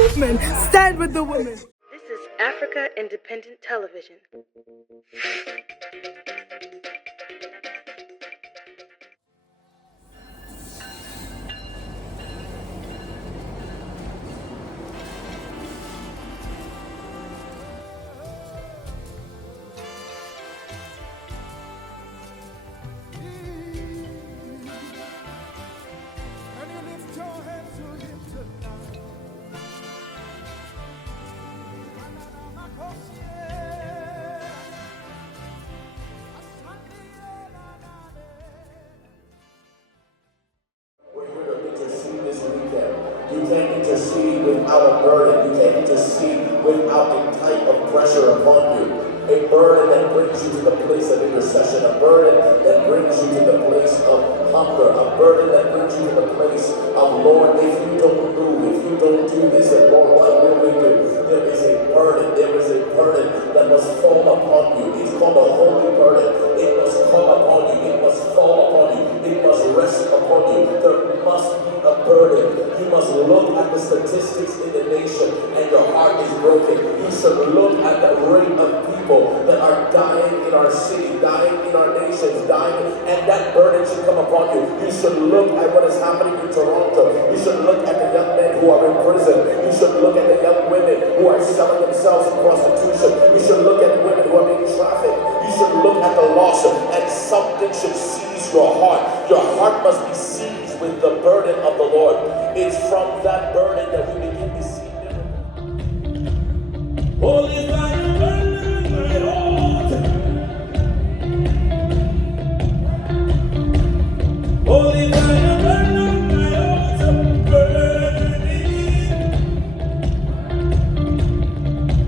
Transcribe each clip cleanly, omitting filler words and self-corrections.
movement. Stand with the women. This is Africa Independent Television. You can't intercede without a burden. You can't intercede without a type of pressure upon you. A burden that brings you to the place of intercession. A burden that brings you to the place of hunger. A burden that brings you to the place of, Lord, if you don't move, if you don't do this, and Lord, what will we do? There is a burden. There is a burden that must fall upon you. It's called a holy burden. It must come upon you. It must fall upon you. It must rest upon you. There must be a burden. You must look at the statistics in the nation and your heart is broken. You should look at the rate of people that are dying in our city, dying in our nations, dying, and that burden should come upon you. You should look at what is happening in Toronto. You should look at the young men who are in prison. You should look at the young women who are selling themselves in prostitution. You should look at the women who are being trafficked. You should look at the loss, and something should seize your heart. Your heart must be seized with the burden of the Lord. It's from that burden that we begin to see miracles. Holy fire, burn my heart. Holy fire, burn my heart, burning.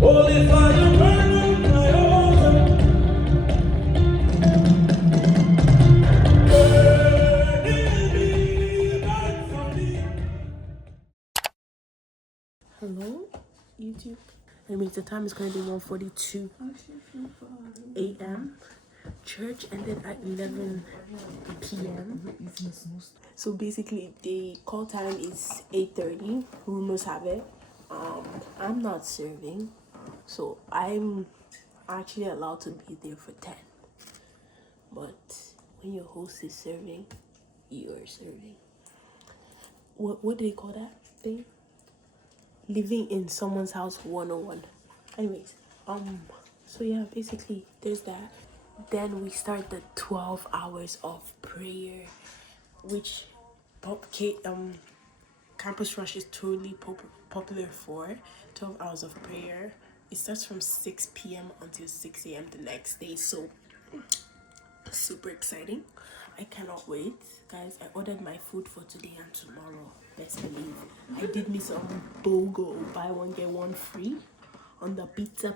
Holy fire, burn my heart. Hello, YouTube. Anyways, the time is currently 1:42 a.m. Church ended at 11 p.m. So basically, the call time is 8:30. Rumors have it. I'm not serving, so I'm actually allowed to be there for 10. But when your host is serving, you are serving. What do they call that thing? Living in someone's house 101. Anyways, so yeah, basically there's that. Then we start the 12 hours of prayer, which Campus Rush is totally popular for. 12 hours of prayer. It starts from 6 p.m. until 6 a.m. the next day, so super exciting. I cannot wait, guys. I ordered my food for today and tomorrow. Best believe. I did me some BOGO, buy one get one free on the pizza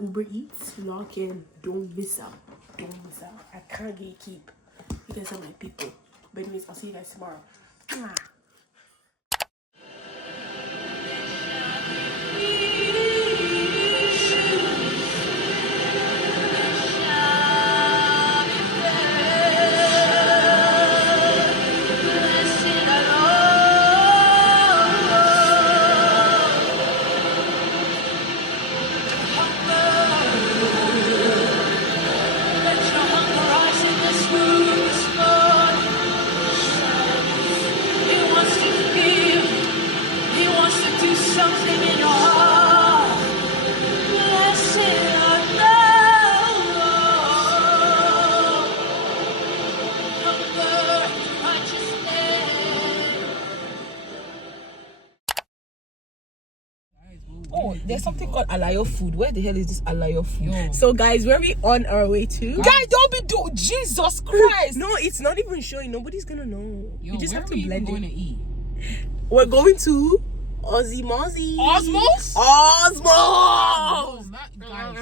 Uber Eats. Lock in, don't miss out. I can't keep. You guys are my people. But anyways, I'll see you guys tomorrow. There's something called Alayo food. Where the hell is this Alayo food? Yo. So guys, where we on our way to? Guys, don't be Jesus Christ! No, it's not even showing. Nobody's gonna know. Yo, you just have to where are blend we going it. to eat? We're going to Ozzy Mozzie. Osmos? Osmos! Guys,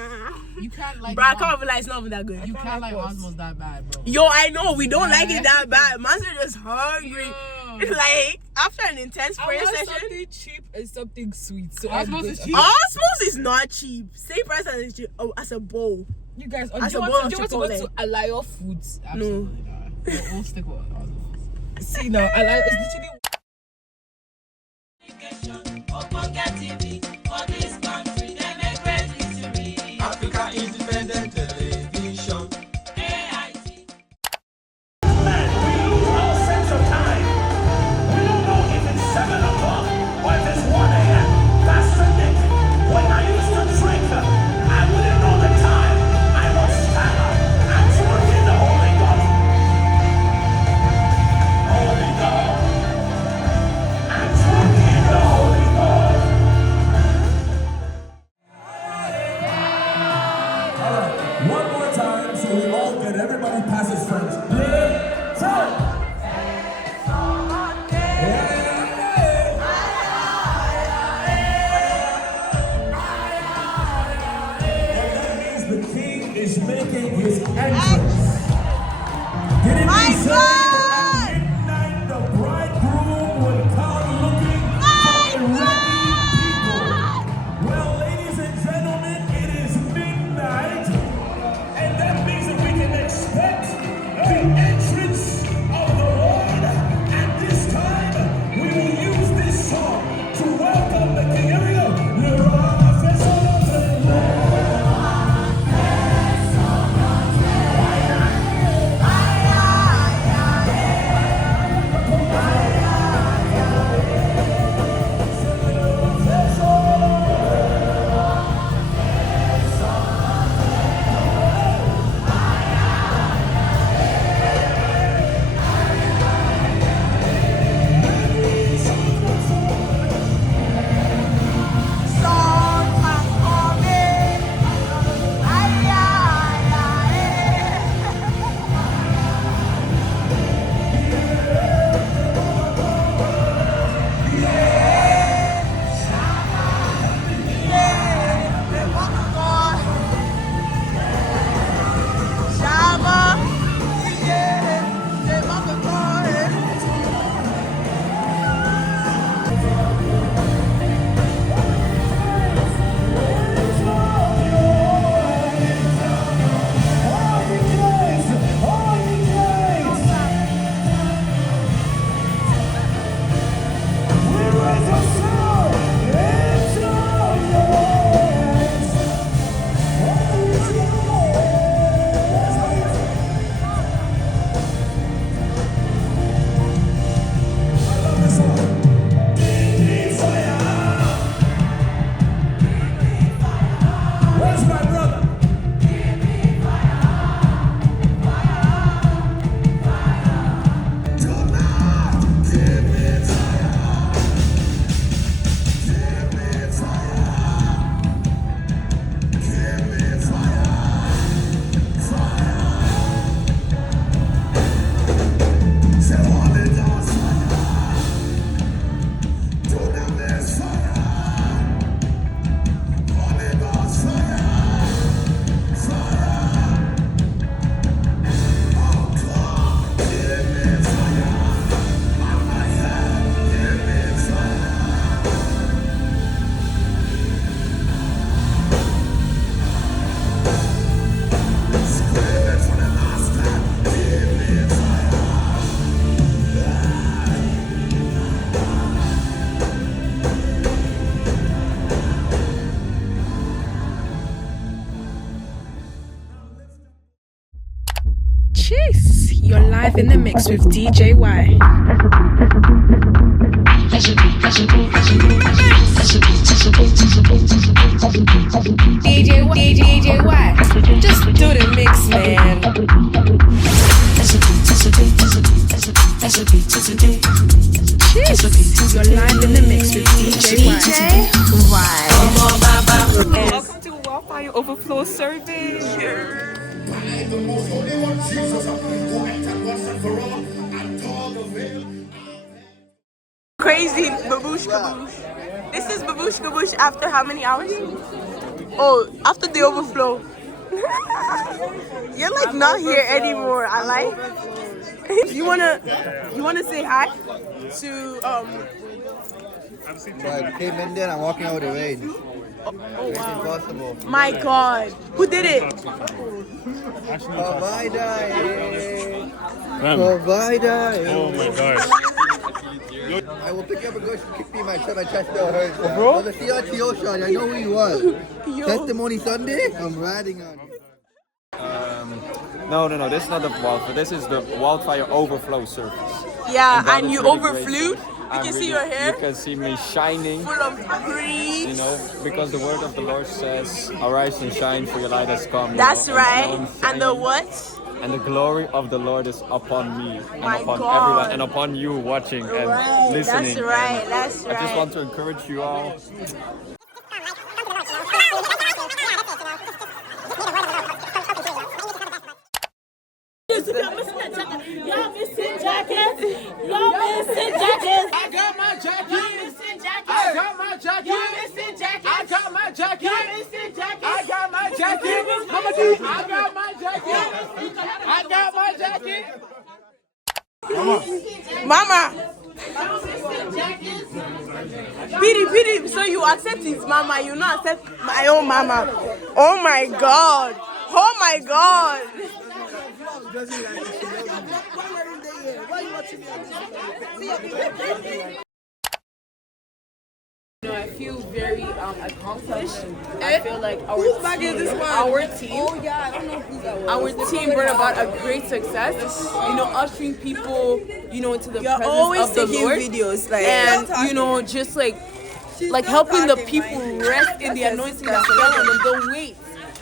you can't like. Bro, I can't realize it's not even that good. You can't like Osmos that bad, bro. Yo, I know we don't like it that bad. Man's just hungry. Like after an intense prayer session. Something cheap and something sweet. So Osmos is cheap. Osmos is not cheap. Same price as a bowl. You guys, do As you a want bowl to of go to Chipotle. Alayo Foods? Absolutely No. not. We'll stick with Osmos. See now, Alayo is literally. live in the mix with DJ Y. DJ Y, just do the mix, man. Cheers. You're live in the mix with DJ Y. Welcome to WILDFIRE Overflow Service. Crazy baboosh kaboosh. This is baboosh kaboosh after how many hours? Oh, after the overflow. You're like not here anymore. I like. You wanna say hi to I came in there and I'm walking out of the rain. Oh wow. Impossible. My God, who did it? Provider. Provider. Oh my gosh. I will pick you up and go kick me in my chest still hurts. Bro? The CRTO shot, I know who you was. Testimony Sunday? I'm riding on you. No, this is not the WILDFIRE. This is the WILDFIRE Overflow Service. Yeah, that and is you really overflew. great. You can see your hair. You can see me shining. Full of grease. You know, because the word of the Lord says, "Arise and shine, for your light has come." That's know? right. And the what? And the glory of the Lord is upon me, My and upon God. everyone, and upon you watching and Right. listening. That's right. And That's right. I just want to encourage you all. Y'all missing jackets. Y'all missing jackets. I got my jacket. Y'all missing jackets. I got my jacket. Y'all missing jackets. I got my jacket. Y'all missing jackets. I got my jacket. How much is I got my jacket. I got my jacket. Mama. Pity. So you accept his mama, you not accept my own mama. Oh my God. Oh my God. You know, I feel very accomplished. I feel like our team brought about a great success. You know, ushering people, you know, into the presence of the Lord. Videos, like, and you know, just like helping the people rest in the anointing that's on them, the weight.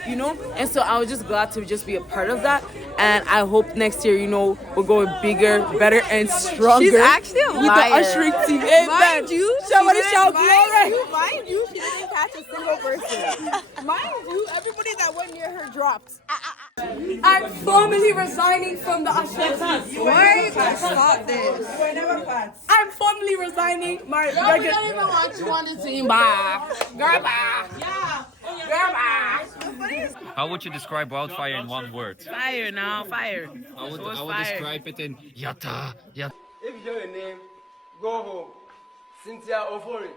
You know, and so I was just glad to just be a part of that, and I hope next year, you know, we're going bigger, better, and stronger. She's actually a with liar. The ushering team. Mind you, somebody shout glory. Mind you, she didn't catch a single person. Mind you, everybody that went near her dropped. I'm formally resigning from the ushering team. Why are you gonna stop this? I'm formally resigning. My we don't even want you on the team. Bye, girl. Bye. Yeah. How would you describe WILDFIRE in one word? Fire now, fire. I would describe it in yata. If you know your name, go home. Cynthia Ofori.